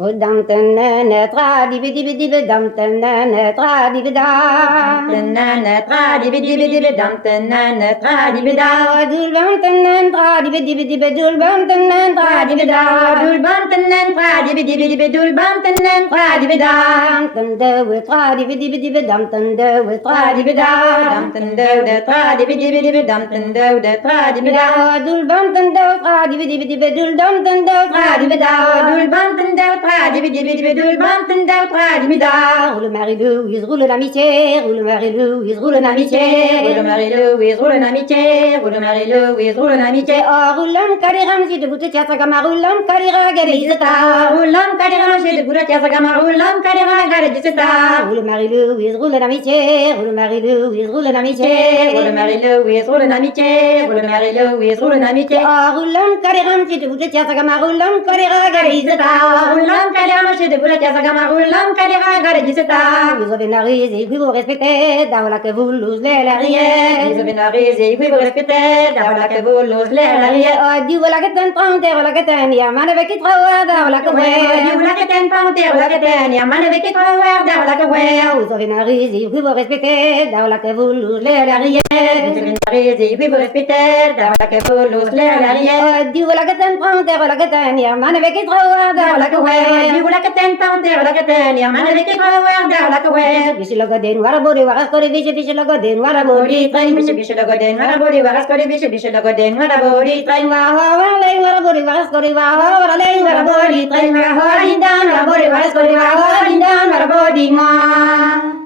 Dam tenne tra dibi dibi dibi dam tenne tra dibi da. Tenne tra dibi dibi dibi dam tenne tra dibi da. Dul bam tenne tra dibi dibi dibi dul bam tenne tra dibi da. Dul bam tenne tra dibi dibi dibi dul bam tenne tra dibi da. Dam tende we tra dibi dibi dibi dam tende we tra dibi da. Dam tende de tra dibi dibi dibi dam tende de tra dibi da. Dul bam tende tra dibi dibi dibi dul dam tende tra dibi da. Dul bam tende tra dibi dibi dibi dul bam tende tra dibi da. Roule Marie-Louise, roule l'amitié, roule Marie-Louise, roule l'amitié. Roule Marie-Louise, roule l'amitié, roule Marie-Louise, roule l'amitié. Oh, roulam kariram, si de vous te tiens gama, roulam karira, garizeta. Roulam kariram, si de vous te tiens gama, roulam karira, garizeta. Roule Marie-Louise, roule l'amitié, roule Marie-Louise, roule l'amitié. Roule Marie-Louise, roule l'amitié, roule Marie-Louise, roule l'amitié. Oh, roulam kariram, si de vous te tiens gama, roulam karira, garizeta. Roulam kariram, si de vous te tiens gama, roulam karira, garizeta. Vous avez narisé, puis vous respectez, d'avoir que vous l'osez l'arrière. Vous avez narisé, puis vous respectez, d'avoir que vous l'osez l'arrière. Oh, dis voilà que t'en prends, voilà que t'en y a, man avec qui travaille, voilà que ouais. Dis voilà que t'en prends, voilà que t'en y a, man avec qui travaille, voilà que ouais. Vous avez narisé, puis vous respectez, d'avoir que vous l'osez l'arrière. Vous avez narisé, puis vous respectez, d'avoir que vous l'osez l'arrière. Oh, dis voilà que t'en prends, voilà que t'en y a, man avec qui travaille, voilà que ouais. Dis voilà que t'en prends, voilà que t'en y a, man avec qui travaille, voilà que ouais. Bishi logo den warabori waraskori bishi logo den warabori train bishi logo den warabori waraskori bishi logo den warabori train wa lay warabori waraskori wa lay warabori train wa hindan warabori waraskori wa hindan warabori ma